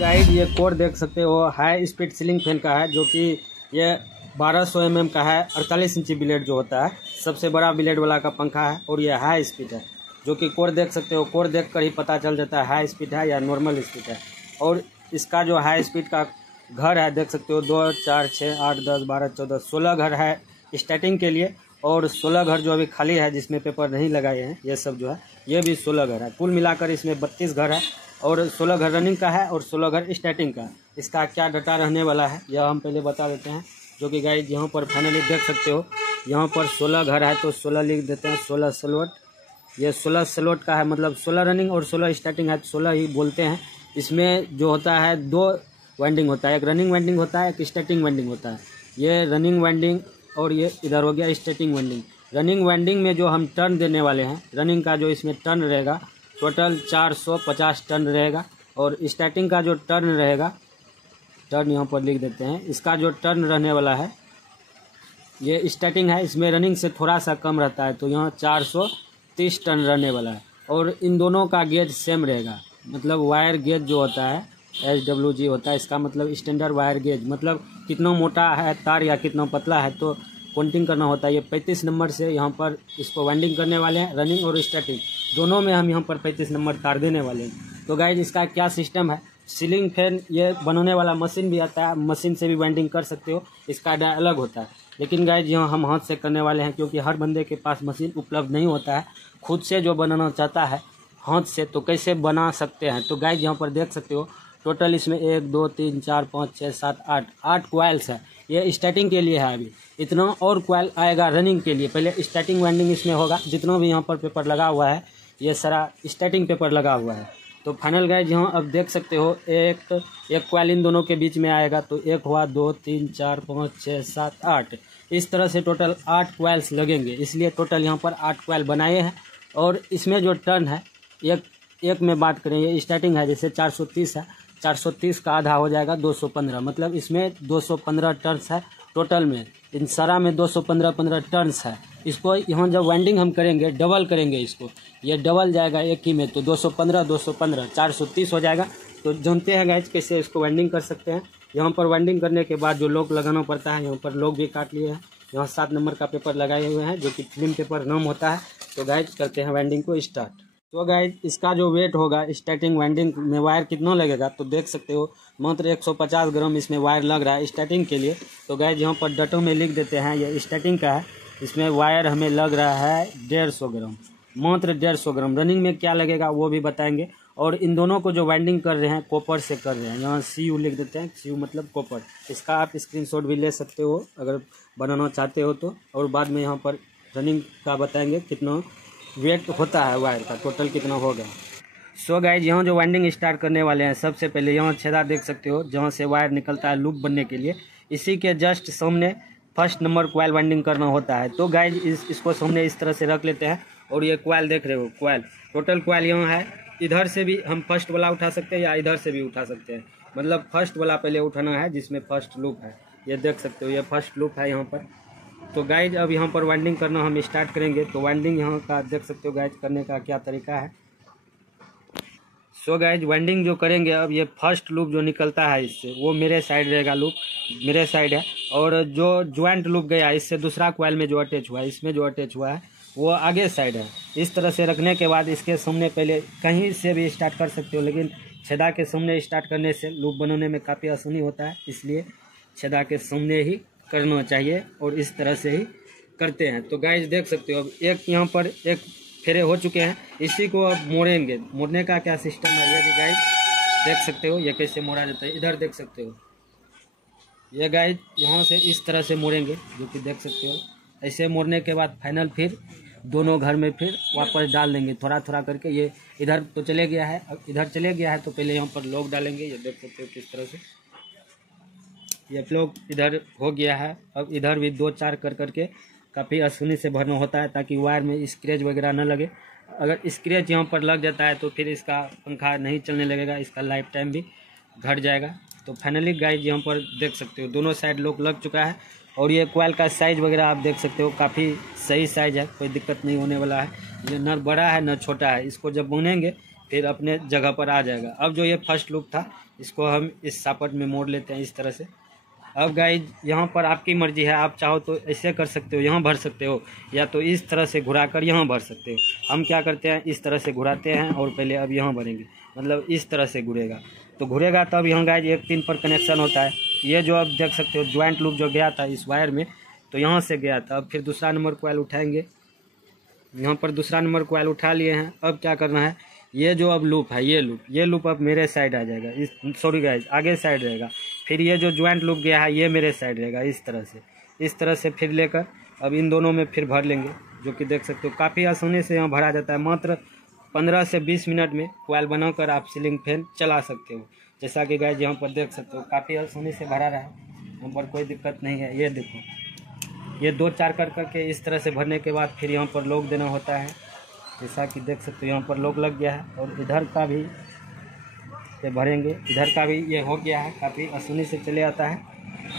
Guide ये code देख सकते हो हाई स्पीड सीलिंग फैन का है, जो कि ये 1200 mm का है। 48 इंची ब्लेड जो होता है, सबसे बड़ा ब्लेड वाला का पंखा है और ये हाई स्पीड है, जो कि कोड देख सकते हो। कोड देख कर ही पता चल जाता है हाई स्पीड है या नॉर्मल स्पीड है। और इसका जो हाई स्पीड का घर है देख सकते हो, 2 4 6 8 10 12 14 16 घर है स्टार्टिंग के लिए, और 16 घर जो अभी खाली है जिसमें पेपर नहीं लगाए हैं, ये सब जो है ये भी 16 घर है। कुल मिलाकर इसमें 32 घर है और 16 घर रनिंग का है और 16 घर स्टार्टिंग का। इसका क्या डाटा रहने वाला है यह हम पहले बता देते हैं, जो कि गाइस यहाँ पर फाइनली देख सकते हो। यहाँ पर 16 घर है तो 16 लिख देते हैं, 16 स्लॉट। ये 16 स्लॉट का है, मतलब 16 रनिंग और 16 स्टार्टिंग है तो 16 ही बोलते हैं। इसमें जो होता है 2 वाइंडिंग होता है, एक रनिंग वाइंडिंग होता है, एक स्टार्टिंग वाइंडिंग होता है। ये रनिंग वाइंडिंग और ये इधर हो गया स्टार्टिंग वाइंडिंग। रनिंग वाइंडिंग में जो हम टर्न देने वाले हैं, रनिंग का जो इसमें टर्न रहेगा टोटल 450 टर्न रहेगा, और स्टार्टिंग का जो टर्न रहेगा, टर्न यहाँ पर लिख देते हैं, इसका जो टर्न रहने वाला है ये स्टार्टिंग है, इसमें रनिंग से थोड़ा सा कम रहता है तो यहाँ 430 टर्न रहने वाला है। और इन दोनों का गेज सेम रहेगा, मतलब वायर गेज जो होता है SWG होता है, इसका मतलब स्टैंडर्ड वायर गेज, मतलब कितना मोटा है तार या कितना पतला है तो काउंटिंग करना होता है। ये 35 नंबर से यहाँ पर इसको वाइंडिंग करने वाले हैं, रनिंग और स्टार्टिंग दोनों में हम यहाँ पर 35 नंबर तार देने वाले हैं। तो गाइज इसका क्या सिस्टम है, सीलिंग फैन ये बनाने वाला मशीन भी आता है, मशीन से भी वाइंडिंग कर सकते हो, इसका डाय अलग होता है। लेकिन गाइज यहाँ हम हाथ से करने वाले हैं, क्योंकि हर बंदे के पास मशीन उपलब्ध नहीं होता है। खुद से जो बनाना चाहता है हाथ से तो कैसे बना सकते हैं। तो गाइज यहाँ पर देख सकते हो टोटल इसमें 1 2 3 4 5 6 7 8 क्वाइल्स है। ये स्टार्टिंग के लिए है, अभी इतना और क्वाइल आएगा रनिंग के लिए। पहले स्टार्टिंग वाइंडिंग इसमें होगा, जितना भी यहाँ पर पेपर लगा हुआ है ये सारा स्टार्टिंग पेपर लगा हुआ है। तो फाइनल गाइज यहाँ अब देख सकते हो एक क्वाइल इन दोनों के बीच में आएगा, तो 1 हुआ 2 3 4 5 6 7 8, इस तरह से टोटल 8 क्वाइल्स लगेंगे। इसलिए टोटल यहाँ पर 8 क्वाइल बनाए हैं। और इसमें जो टर्न है एक में बात करें, ये स्टार्टिंग है जैसे 430 है, 430 का आधा हो जाएगा 215, मतलब इसमें 215 टर्न्स है टोटल में। इन सारा में 215 टर्न्स है। इसको यहाँ जब वाइंडिंग हम करेंगे डबल करेंगे इसको, ये डबल जाएगा एक ही में, तो 215 430 हो जाएगा। तो जानते हैं गाइज कैसे इसको वाइंडिंग कर सकते हैं। यहाँ पर वाइंडिंग करने के बाद जो लॉक लगाना पड़ता है, यहाँ पर लॉक भी काट लिए हैं। यहाँ 7 नंबर का पेपर लगाए हुए हैं, जो कि फिल्म पेपर नाम होता है। तो गाइज करते हैं वाइंडिंग को स्टार्ट। तो गाइज इसका जो वेट होगा स्टार्टिंग वाइंडिंग में वायर कितना लगेगा, तो देख सकते हो मात्र 150 ग्राम इसमें वायर लग रहा है स्टार्टिंग के लिए। तो गाइज यहाँ पर डटों में लिख देते हैं, ये स्टार्टिंग का है, इसमें वायर हमें लग रहा है 150 ग्राम, मात्र 150 ग्राम। रनिंग में क्या लगेगा वो भी बताएंगे। और इन दोनों को जो वाइंडिंग कर रहे हैं कॉपर से कर रहे हैं, यहाँ CU लिख देते हैं, CU मतलब कॉपर। इसका आप स्क्रीनशॉट भी ले सकते हो अगर बनाना चाहते हो तो। और बाद में यहाँ पर रनिंग का बताएंगे कितना वेट होता है वायर का, टोटल कितना होगा। सो गाइज यहाँ जो वाइंडिंग स्टार्ट करने वाले हैं, सबसे पहले यहाँ छेदा देख सकते हो जहाँ से वायर निकलता है लूप बनने के लिए, इसी के जस्ट सामने फर्स्ट नंबर क्वाइल वाइंडिंग करना होता है। तो गाइज इसको सामने इस तरह से रख लेते हैं। और ये क्वाइल देख रहे हो, क्वाइल टोटल क्वाइल यहाँ है। इधर से भी हम फर्स्ट वाला उठा सकते हैं या इधर से भी उठा सकते हैं, मतलब फर्स्ट वाला पहले उठाना है जिसमें फर्स्ट लूप है। ये देख सकते हो ये फर्स्ट लूप है यहाँ पर। तो गाइज अब यहाँ पर वाइंडिंग करना हम स्टार्ट करेंगे। तो वाइंडिंग यहाँ का देख सकते हो गाइज करने का क्या तरीका है। सो गाइज वाइंडिंग जो करेंगे, अब ये फर्स्ट लूप जो निकलता है इससे, वो मेरे साइड रहेगा, लूप मेरे साइड है। और जो ज्वाइंट लूप गया इससे दूसरा क्वाइल में जो अटैच हुआ है, इसमें जो अटैच हुआ है वो आगे साइड है। इस तरह से रखने के बाद इसके सामने पहले कहीं से भी स्टार्ट कर सकते हो, लेकिन छेदा के सामने स्टार्ट करने से लूप बनाने में काफ़ी आसानी होता है, इसलिए छेदा के सामने ही करना चाहिए और इस तरह से ही करते हैं। तो गाइज देख सकते हो अब एक यहाँ पर एक फेरे हो चुके हैं, इसी को अब मोड़ेंगे। मोड़ने का क्या सिस्टम है ये भी गाइज देख सकते हो, ये कैसे मोड़ा जाता है। इधर देख सकते हो ये गाइज यहाँ से इस तरह से मोड़ेंगे, जो कि देख सकते हो। ऐसे मोड़ने के बाद फाइनल फिर दोनों घर में फिर वापस डाल देंगे थोड़ा थोड़ा करके। ये इधर तो चले गया है, अब इधर चले गया है तो पहले यहाँ पर लॉक डालेंगे। ये देख सकते हो किस तरह से ये फ्लोक इधर हो गया है। अब इधर भी 2 4 कर करके काफ़ी आसानी से भरना होता है, ताकि वायर में स्क्रैच वगैरह न लगे। अगर स्क्रैच यहाँ पर लग जाता है तो फिर इसका पंखा नहीं चलने लगेगा, इसका लाइफ टाइम भी घट जाएगा। तो फाइनली गाइज यहाँ पर देख सकते हो दोनों साइड लॉक लग चुका है। और ये कॉइल का साइज़ वगैरह आप देख सकते हो, काफ़ी सही साइज़ है, कोई दिक्कत नहीं होने वाला है। ये न बड़ा है न छोटा है, इसको जब बुनेंगे फिर अपने जगह पर आ जाएगा। अब जो ये फर्स्ट लूप था इसको हम इस सापट में मोड़ लेते हैं इस तरह से। अब गाइज यहाँ पर आपकी मर्जी है, आप चाहो तो ऐसे कर सकते हो, यहाँ भर सकते हो, या तो इस तरह से घुराकर यहाँ भर सकते हो। हम क्या करते हैं, इस तरह से घुराते हैं और पहले अब यहाँ भरेंगे, मतलब इस तरह से घुरेगा। तो घुरेगा तब यहाँ गाइज 1-3 पर कनेक्शन होता है। ये जो अब देख सकते हो ज्वाइंट लूप जो गया था इस वायर में, तो यहाँ से गया था। अब फिर दूसरा नंबर कॉइल उठाएंगे, यहाँ पर दूसरा नंबर कॉइल उठा लिए हैं। अब क्या करना है, ये जो अब लूप है, ये लूप अब मेरे साइड आ जाएगा, सॉरी गाइज आगे साइड रहेगा। फिर ये जो ज्वाइंट लूप गया है ये मेरे साइड रहेगा, इस तरह से फिर लेकर अब इन दोनों में फिर भर लेंगे, जो कि देख सकते हो काफ़ी आसानी से यहाँ भरा जाता है। मात्र 15 से 20 मिनट में कॉइल बनाकर आप सीलिंग फैन चला सकते हो। जैसा कि गाइज यहाँ पर देख सकते हो काफ़ी आसानी से भरा रहा है, यहाँ पर कोई दिक्कत नहीं है। ये देखो, ये 2-4 करके इस तरह से भरने के बाद फिर यहाँ पर लॉक देना होता है। जैसा कि देख सकते हो यहाँ पर लॉक लग गया है, और इधर का भी ये भरेंगे, इधर का भी ये हो गया है, काफ़ी आसानी से चले आता है।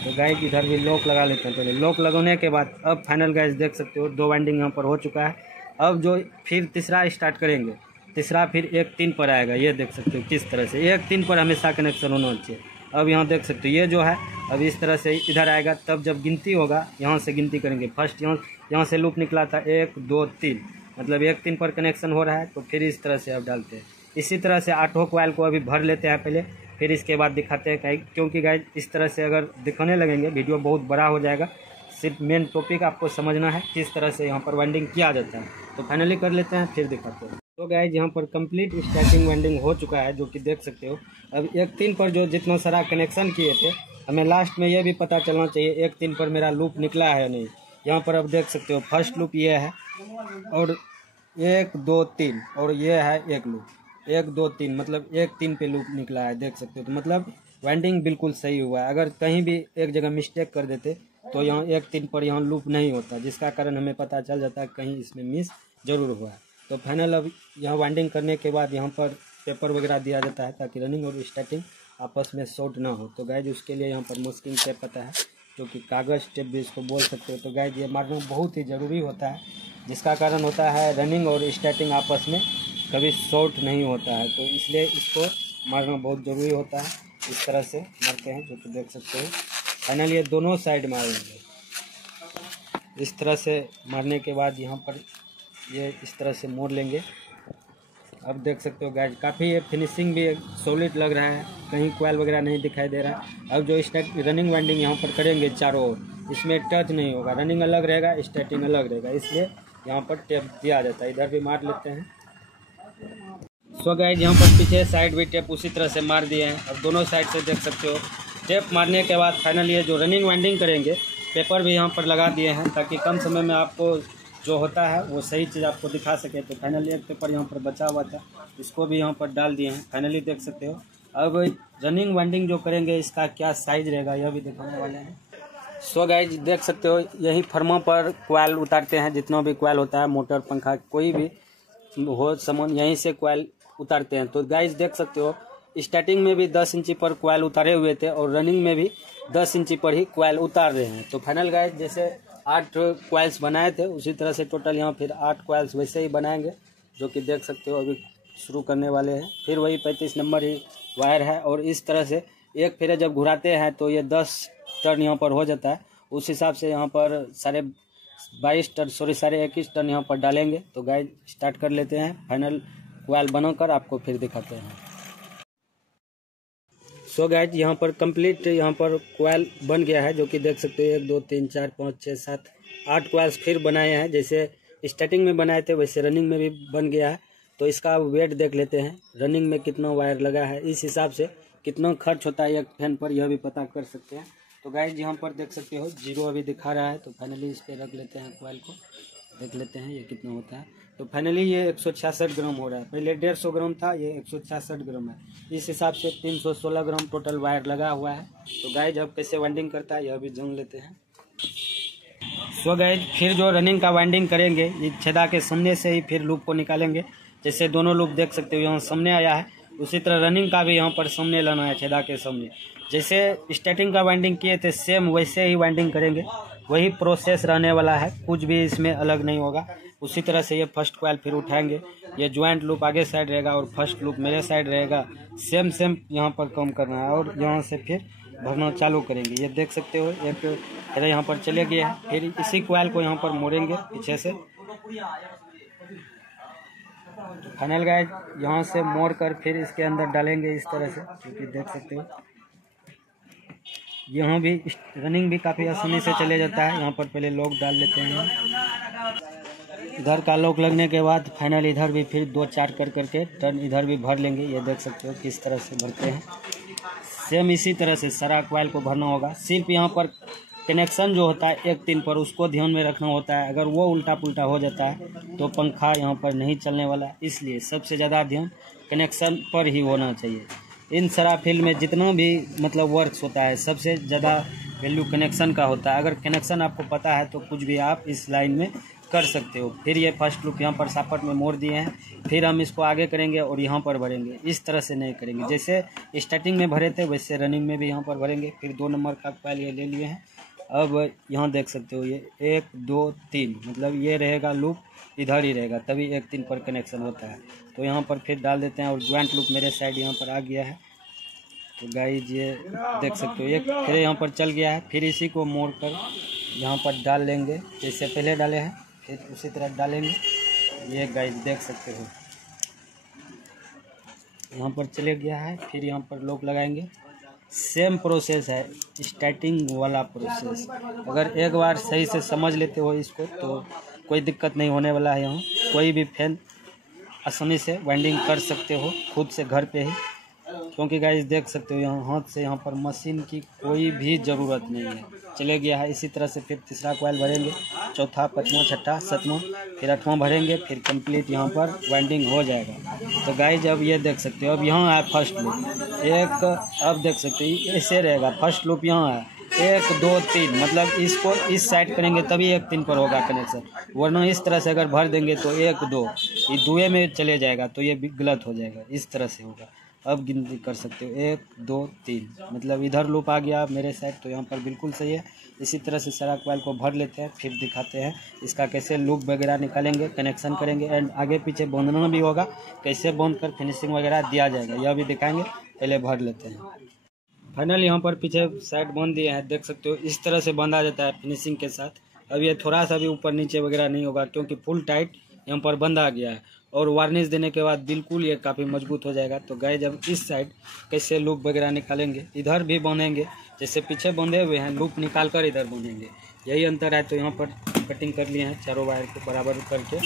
तो गाइज इधर भी लॉक लगा लेते हैं पहले। लॉक लगाने के बाद अब फाइनल गाइज देख सकते हो 2 वाइंडिंग यहाँ पर हो चुका है। अब जो फिर तीसरा स्टार्ट करेंगे, तीसरा फिर 1-3 पर आएगा। ये देख सकते हो किस तरह से 1-3 पर हमेशा कनेक्शन होना चाहिए। अब यहाँ देख सकते हो ये जो है अब इस तरह से इधर आएगा, तब जब गिनती होगा यहाँ से गिनती करेंगे। फर्स्ट यहाँ से लूप निकला था 1 2 3, मतलब 1-3 पर कनेक्शन हो रहा है, तो फिर इस तरह से अब डालते हैं। इसी तरह से 8 कॉइल को अभी भर लेते हैं पहले, फिर इसके बाद दिखाते हैं। क्योंकि गाइज इस तरह से अगर दिखाने लगेंगे वीडियो बहुत बड़ा हो जाएगा। सिर्फ मेन टॉपिक आपको समझना है किस तरह से यहाँ पर वाइंडिंग किया जाता है। तो फाइनली कर लेते हैं, फिर दिखाते हैं। तो गाइज यहाँ पर कंप्लीट स्टार्टिंग वाइंडिंग हो चुका है, जो कि देख सकते हो। अब 1-3 पर जो जितना सारा कनेक्शन किए थे, हमें लास्ट में ये भी पता चलना चाहिए 1-3 पर मेरा लूप निकला है या नहीं। यहाँ पर अब देख सकते हो फर्स्ट लूप ये है, और 1 2 3, और ये है एक लूप 1 2 3, मतलब 1-3 पे लूप निकला है, देख सकते हो। तो मतलब वाइंडिंग बिल्कुल सही हुआ है। अगर कहीं भी एक जगह मिस्टेक कर देते तो यहाँ 1-3 पर यहाँ लूप नहीं होता, जिसका कारण हमें पता चल जाता है कहीं इसमें मिस जरूर हुआ है। तो फाइनल अब यहाँ वाइंडिंग करने के बाद यहाँ पर पेपर वगैरह दिया जाता है, ताकि रनिंग और स्टार्टिंग आपस में शॉर्ट ना हो। तो गाइज उसके लिए यहाँ पर मस्किंग टेप आता है, जो कि कागज़ टेप भी इसको बोल सकते हो। तो गाइज ये मारना बहुत ही ज़रूरी होता है, जिसका कारण होता है रनिंग और स्टार्टिंग आपस में कभी शॉर्ट नहीं होता है। तो इसलिए इसको मारना बहुत ज़रूरी होता है। इस तरह से मारते हैं, जो कि देख सकते हो। फाइनली ये दोनों साइड मारेंगे। इस तरह से मारने के बाद यहाँ पर ये इस तरह से मोड़ लेंगे। अब देख सकते हो गाइज काफ़ी ये फिनिशिंग भी सॉलिड लग रहा है, कहीं कॉइल वगैरह नहीं दिखाई दे रहा है। अब जो रनिंग वाइंडिंग यहाँ पर करेंगे चारों ओर, इसमें टच नहीं होगा, रनिंग अलग रहेगा, स्टार्टिंग अलग रहेगा, इसलिए यहाँ पर टेप दिया जाता है। इधर भी मार लेते हैं। सो गाइज यहाँ पर पीछे साइड भी टेप उसी तरह से मार दिए हैं। अब दोनों साइड से देख सकते हो टेप मारने के बाद फाइनली ये जो रनिंग वाइंडिंग करेंगे, पेपर भी यहाँ पर लगा दिए हैं, ताकि कम समय में आपको जो होता है वो सही चीज़ आपको दिखा सके। तो फाइनली एक पेपर यहाँ पर बचा हुआ था, इसको भी यहाँ पर डाल दिए हैं। फाइनली देख सकते हो अब रनिंग वाइंडिंग जो करेंगे इसका क्या साइज रहेगा यह भी दिखाने वाले हैं। सो गाइज देख सकते हो यही फर्मा पर कॉइल उतारते हैं, जितना भी कॉइल होता है, मोटर पंखा कोई भी हो सामान, यहीं से कॉइल उतारते हैं। तो गाइज देख सकते हो स्टार्टिंग में भी 10 इंची पर कॉइल उतारे हुए थे, और रनिंग में भी 10 इंची पर ही कॉइल उतार रहे हैं। तो फाइनल गाइज जैसे 8 कॉइल्स बनाए थे, उसी तरह से टोटल यहाँ फिर 8 कॉइल्स वैसे ही बनाएंगे, जो कि देख सकते हो अभी शुरू करने वाले हैं। फिर वही 35 नंबर ही वायर है, और इस तरह से एक फेरे जब घुराते हैं तो ये 10 टर्न यहाँ पर हो जाता है। उस हिसाब से यहाँ पर 21 टर्न यहाँ पर डालेंगे। तो गाइज स्टार्ट कर लेते हैं, फाइनल कॉइल बनाकर आपको फिर दिखाते हैं। सो गाइज यहाँ पर कंप्लीट यहाँ पर कॉइल बन गया है, जो कि देख सकते हो 1 2 3 4 5 6 7 8 कॉइल्स फिर बनाए हैं। जैसे स्टार्टिंग में बनाए थे वैसे रनिंग में भी बन गया है। तो इसका वेट देख लेते हैं, रनिंग में कितना वायर लगा है, इस हिसाब से कितना खर्च होता है एक फैन पर यह भी पता कर सकते हैं। तो गाइज यहाँ पर देख सकते हो 0 अभी दिखा रहा है। तो फाइनली इस पर रख लेते हैं कॉइल को, देख लेते हैं ये कितना होता है। तो फाइनली ये 166 ग्राम हो रहा है, पहले 150 ग्राम था, ये 166 ग्राम है। इस हिसाब से 316 ग्राम टोटल वायर लगा हुआ है। तो गाइज अब कैसे वाइंडिंग करता है यह भी जान लेते हैं। सो गाइज फिर जो रनिंग का वाइंडिंग करेंगे, ये छेदा के सामने से ही फिर लूप को निकालेंगे। जैसे दोनों लूप देख सकते हो यहाँ सामने आया है, उसी तरह रनिंग का भी यहाँ पर सामने लाना है, छेदा के सामने। जैसे स्टार्टिंग का वाइंडिंग किए थे सेम वैसे ही वाइंडिंग करेंगे, वही प्रोसेस रहने वाला है, कुछ भी इसमें अलग नहीं होगा। उसी तरह से ये फर्स्ट कॉइल फिर उठाएंगे, ये ज्वाइंट लूप आगे साइड रहेगा और फर्स्ट लूप मेरे साइड रहेगा। सेम यहाँ पर कम करना है और यहाँ से फिर भरना चालू करेंगे। ये देख सकते हो एक फिर यहाँ पर चले गए हैं, फिर इसी कॉइल को यहाँ पर मोड़ेंगे पीछे से। फाइनल गाइड यहाँ से मोड़ कर फिर इसके अंदर डालेंगे इस तरह से, क्योंकि देख सकते हो यहाँ भी रनिंग भी काफ़ी आसानी से चले जाता है। यहाँ पर पहले लॉक डाल लेते हैं, इधर का लॉक लगने के बाद फाइनल इधर भी फिर 2-4 कर करके टर्न इधर भी भर लेंगे। ये देख सकते हो किस तरह से भरते हैं। सेम इसी तरह से सारा कॉइल को भरना होगा। सिर्फ यहाँ पर कनेक्शन जो होता है 1-3 पर उसको ध्यान में रखना होता है, अगर वो उल्टा पुल्टा हो जाता है तो पंखा यहाँ पर नहीं चलने वाला है। इसलिए सबसे ज़्यादा ध्यान कनेक्शन पर ही होना चाहिए। इन सारा फील्ड में जितना भी मतलब वर्क्स होता है सबसे ज़्यादा वैल्यू कनेक्शन का होता है। अगर कनेक्शन आपको पता है तो कुछ भी आप इस लाइन में कर सकते हो। फिर ये फर्स्ट लूप यहाँ पर सापट में मोड़ दिए हैं, फिर हम इसको आगे करेंगे और यहाँ पर भरेंगे। इस तरह से नहीं करेंगे, जैसे स्टार्टिंग में भरे थे वैसे रनिंग में भी यहाँ पर भरेंगे। फिर 2 नंबर का कॉइल ये ले लिए हैं। अब यहाँ देख सकते हो ये 1 2 3 मतलब ये रहेगा लूप इधर ही रहेगा, तभी 1-3 पर कनेक्शन होता है। तो यहाँ पर फिर डाल देते हैं और ज्वाइंट लूप मेरे साइड यहाँ पर आ गया है। तो गाइज ये देख सकते हो एक फिर यहाँ पर चल गया है। फिर इसी को मोड़ कर यहाँ पर डाल लेंगे, जैसे पहले डाले हैं फिर उसी तरह डालेंगे। ये गाइज देख सकते हो यहाँ पर चले गया है। फिर यहाँ पर लॉक लगाएंगे। सेम प्रोसेस है, स्टार्टिंग वाला प्रोसेस। अगर एक बार सही से समझ लेते हो इसको तो कोई दिक्कत नहीं होने वाला है। यहाँ कोई भी फैन आसानी से वाइंडिंग कर सकते हो खुद से घर पे ही, क्योंकि गाइस देख सकते हो यहाँ हाथ से यहाँ पर मशीन की कोई भी ज़रूरत नहीं है। चले गया है। इसी तरह से फिर तीसरा कॉइल भरेंगे, चौथा, पाँचवा, छठा, सातवां, फिर 8वां भरेंगे। फिर कंप्लीट यहाँ पर वाइंडिंग हो जाएगा। तो गाइस अब ये देख सकते हो अब यहाँ है फर्स्ट लूप एक, अब देख सकते हो ऐसे रहेगा। फर्स्ट लूप यहाँ है 1 2 3 मतलब इसको इस साइड करेंगे तभी 1-3 पर होगा कनेक्शन, वरना इस तरह से अगर भर देंगे तो 1 2 ये दुए में चले जाएगा तो ये भी गलत हो जाएगा। इस तरह से होगा। अब गिनती कर सकते हो 1 2 3 मतलब इधर लूप आ गया मेरे साइड, तो यहाँ पर बिल्कुल सही है। इसी तरह से सारा कॉइल को भर लेते हैं, फिर दिखाते हैं इसका कैसे लूप वगैरह निकालेंगे, कनेक्शन करेंगे एंड आगे पीछे बांधना भी होगा, कैसे बांध कर फिनिशिंग वगैरह दिया जाएगा यह भी दिखाएंगे। पहले भर लेते हैं। फाइनल यहाँ पर पीछे साइड बांध दिए हैं, देख सकते हो इस तरह से बांधा जाता है फिनिशिंग के साथ। अब ये थोड़ा सा भी ऊपर नीचे वगैरह नहीं होगा क्योंकि फुल टाइट यहाँ पर बंधा गया है और वार्निश देने के बाद बिल्कुल ये काफ़ी मजबूत हो जाएगा। तो गाइस जब इस साइड कैसे लूप वगैरह निकालेंगे, इधर भी बांधेंगे जैसे पीछे बंधे हुए हैं, लूप निकाल कर इधर बांधेंगे, यही अंतर है। तो यहाँ पर कटिंग कर लिए हैं चारों वायर को बराबर करके।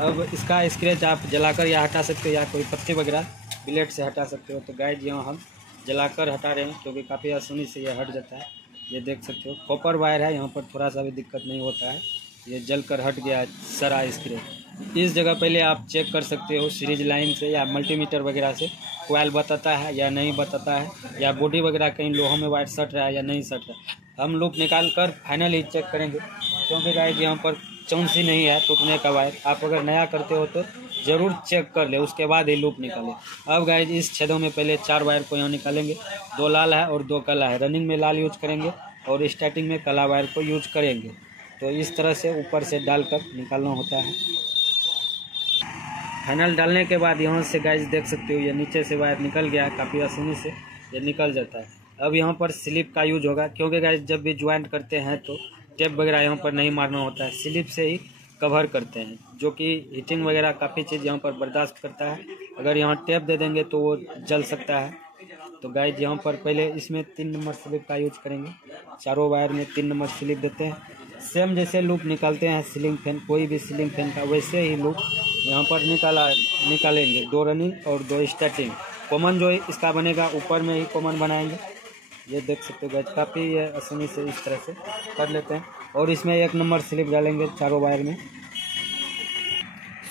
अब इसका स्क्रैच आप जलाकर या हटा सकते हो या कोई पत्ती वगैरह ब्लेड से हटा सकते हो। तो गाइस यहाँ हम जलाकर हटा रहे हैं क्योंकि काफ़ी आसानी से ये हट जाता है। ये देख सकते हो कॉपर वायर है, यहाँ पर थोड़ा सा भी दिक्कत नहीं होता है, ये जलकर हट गया है सारा स्क्रैच। इस जगह पहले आप चेक कर सकते हो सीरीज लाइन से या मल्टीमीटर वगैरह से कॉइल बताता है या नहीं बताता है, या बॉडी वगैरह कहीं लोहा में वायर सट रहा है या नहीं सट रहा है। हम लूप निकाल कर फाइनली चेक करेंगे क्योंकि गाइस यहाँ पर चांस ही नहीं है टूटने का वायर। आप अगर नया करते हो तो ज़रूर चेक कर ले, उसके बाद ही लूप निकालें। अब गाइस इस छेदों में पहले 4 वायर को यहाँ निकालेंगे, 2 लाल है और 2 काला है। रनिंग में लाल यूज करेंगे और स्टार्टिंग में काला वायर को यूज करेंगे। तो इस तरह से ऊपर से डालकर निकालना होता है। फाइनल डालने के बाद यहाँ से गाइस देख सकते हो ये नीचे से वायर निकल गया है, काफ़ी आसानी से ये निकल जाता है। अब यहाँ पर स्लिप का यूज होगा क्योंकि गाइस जब भी ज्वाइंट करते हैं तो टेप वगैरह यहाँ पर नहीं मारना होता है, स्लिप से ही कवर करते हैं, जो कि हीटिंग वगैरह काफ़ी चीज़ यहाँ पर बर्दाश्त करता है। अगर यहाँ टेप दे देंगे तो वो जल सकता है। तो गाइस यहाँ पर पहले इसमें 3 नंबर स्लिप का यूज करेंगे, चारों वायर में 3 नंबर स्लिप देते हैं। सेम जैसे लूप निकालते हैं सीलिंग फैन, कोई भी सीलिंग फैन का, वैसे ही लूप यहाँ पर निकालेंगे। 2 रनिंग और 2 स्टार्टिंग। कॉमन जो इसका बनेगा ऊपर में ही कॉमन बनाएंगे। ये देख सकते हो गाइस काफ़ी आसानी से इस तरह से कर लेते हैं और इसमें 1 नंबर स्लिप डालेंगे चारों वायर में।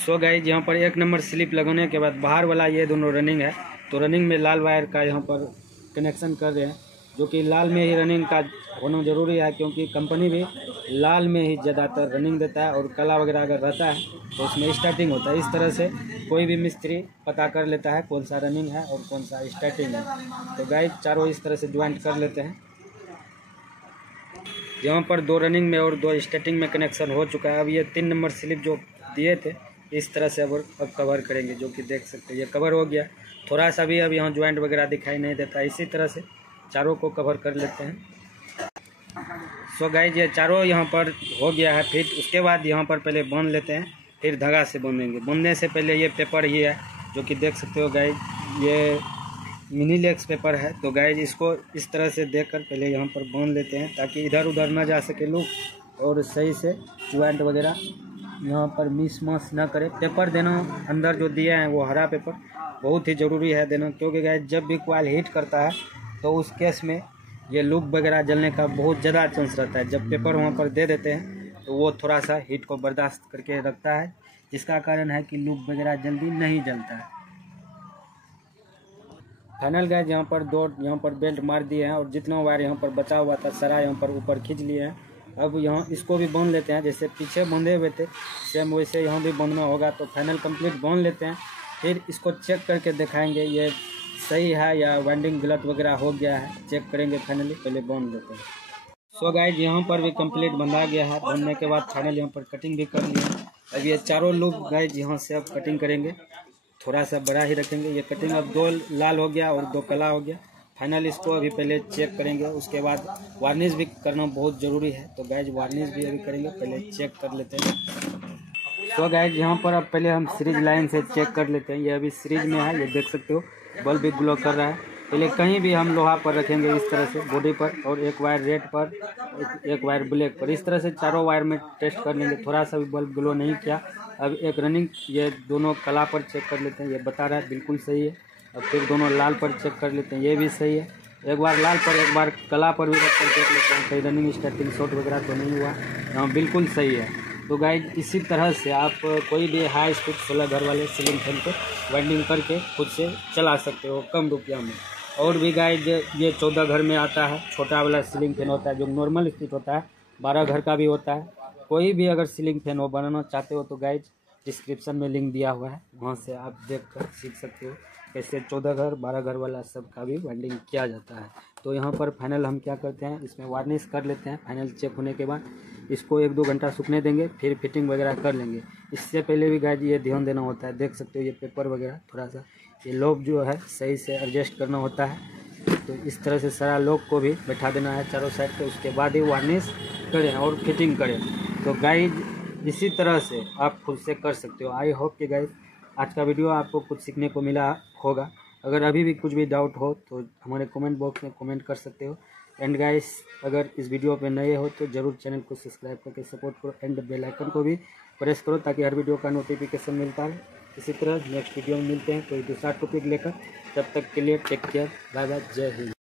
सो गाइस यहाँ पर 1 नंबर स्लिप लगाने के बाद बाहर वाला ये दोनों रनिंग है, तो रनिंग में लाल वायर का यहाँ पर कनेक्शन कर रहे हैं। जो कि लाल में ही रनिंग का होना ज़रूरी है, क्योंकि कंपनी भी लाल में ही ज़्यादातर रनिंग देता है, और काला वगैरह अगर रहता है तो उसमें स्टार्टिंग होता है। इस तरह से कोई भी मिस्त्री पता कर लेता है कौन सा रनिंग है और कौन सा स्टार्टिंग है। तो गाइस चारों इस तरह से ज्वाइंट कर लेते हैं। यहाँ पर 2 रनिंग में और 2 स्टार्टिंग में कनेक्शन हो चुका है। अब ये 3 नंबर स्लिप जो दिए थे इस तरह से अब कवर करेंगे, जो कि देख सकते हैं ये कवर हो गया। थोड़ा सा भी अब यहाँ ज्वाइंट वगैरह दिखाई नहीं देता। इसी तरह से चारों को कवर कर लेते हैं। सो गाइस ये चारों यहाँ पर हो गया है फिट। उसके बाद यहाँ पर पहले बांध लेते हैं, फिर धागा से बांधेंगे। बांधने से पहले ये पेपर ही है जो कि देख सकते हो गाइस, ये मिनी लेग्स पेपर है। तो गाइस इसको इस तरह से देखकर पहले यहाँ पर बांध लेते हैं, ताकि इधर उधर ना जा सके लूप, और सही से ज्वाइंट वगैरह यहाँ पर मिस मास ना करे। पेपर देना अंदर जो दिया है वो हरा पेपर बहुत ही ज़रूरी है देना, क्योंकि गाइस जब भी कॉइल हीट करता है तो उस केस में ये लूप वगैरह जलने का बहुत ज़्यादा चांस रहता है। जब पेपर वहाँ पर दे देते हैं तो वो थोड़ा सा हीट को बर्दाश्त करके रखता है, जिसका कारण है कि लूप वगैरह जल्दी नहीं जलता है। फाइनल गाइस यहाँ पर बेल्ट मार दिए हैं, और जितना वायर यहाँ पर बचा हुआ था सारा यहाँ पर ऊपर खींच लिए हैं। अब यहाँ इसको भी बांध लेते हैं, जैसे पीछे बांधे हुए थे सेम वैसे यहाँ भी बांधना होगा। तो फाइनल कंप्लीट बांध लेते हैं, फिर इसको चेक करके दिखाएंगे ये सही है या वाइंडिंग गलत वगैरह हो गया है, चेक करेंगे फाइनली। पहले बांध लेते हैं। सो गाइस यहाँ पर भी कंप्लीट बंधा गया है। बांधने के बाद फाइनल यहाँ पर कटिंग भी कर लिया। अब ये चारों लूप गाइस यहाँ से अब कटिंग करेंगे, थोड़ा सा बड़ा ही रखेंगे। ये कटिंग अब 2 लाल हो गया और 2 काला हो गया। फाइनल इसको अभी पहले चेक करेंगे, उसके बाद वार्निश भी करना बहुत ज़रूरी है। तो गाइस वार्निश भी अभी करेंगे, पहले चेक कर लेते हैं। तो गाइस यहाँ पर अब पहले हम सीरीज लाइन से चेक कर लेते हैं। ये अभी सीरीज में है, ये देख सकते हो बल्ब भी ग्लो कर रहा है। पहले कहीं भी हम लोहा पर रखेंगे इस तरह से बॉडी पर, और एक वायर रेड पर, एक वायर ब्लैक पर। इस तरह से चारों वायर में टेस्ट कर लेंगे। थोड़ा सा भी बल्ब ग्लो नहीं किया। अब एक रनिंग ये दोनों कला पर चेक कर लेते हैं, ये बता रहा है बिल्कुल सही है। अब फिर दोनों लाल पर चेक कर लेते हैं, ये भी सही है। एक बार लाल पर एक बार कला पर भी रख कर देख लेते हैं, कहीं रनिंग स्टार्टिंग शॉट वगैरह तो नहीं हुआ। यहाँ बिल्कुल सही है। तो गाइस इसी तरह से आप कोई भी हाई स्पीड 16 घर वाले सीलिंग फैन को वाइंडिंग करके खुद से चला सकते हो कम रुपया में। और भी गाइस ये 14 घर में आता है, छोटा वाला सीलिंग फैन होता है जो नॉर्मल स्पीड होता है। 12 घर का भी होता है। कोई भी अगर सीलिंग फैन हो बनाना चाहते हो तो गाइस डिस्क्रिप्शन में लिंक दिया हुआ है, वहाँ से आप देख कर सीख सकते हो कैसे 14 घर 12 घर वाला सब का भी वाइंडिंग किया जाता है। तो यहाँ पर फाइनल हम क्या करते हैं, इसमें वार्निश कर लेते हैं। फाइनल चेक होने के बाद इसको 1-2 घंटा सूखने देंगे, फिर फिटिंग वगैरह कर लेंगे। इससे पहले भी गाइस ये ध्यान देना होता है, देख सकते हो ये पेपर वगैरह थोड़ा सा ये लोब जो है सही से एडजस्ट करना होता है। तो इस तरह से सारा लोब को भी बैठा देना है चारों साइड पे, उसके बाद ही वार्निश करें और फिटिंग करें। तो गाइस इसी तरह से आप खुद से कर सकते हो। आई होप कि गाइस आज का वीडियो आपको कुछ सीखने को मिला होगा। अगर अभी भी कुछ भी डाउट हो तो हमारे कमेंट बॉक्स में कमेंट कर सकते हो। एंड गाइस अगर इस वीडियो पे नए हो तो ज़रूर चैनल को सब्सक्राइब करके सपोर्ट करो, एंड बेल आइकन को भी प्रेस करो ताकि हर वीडियो का नोटिफिकेशन मिलता है। इसी तरह नेक्स्ट वीडियो में मिलते हैं कोई दूसरा टॉपिक लेकर। तब तक के लिए टेक केयर, बाय बाय, जय हिंद।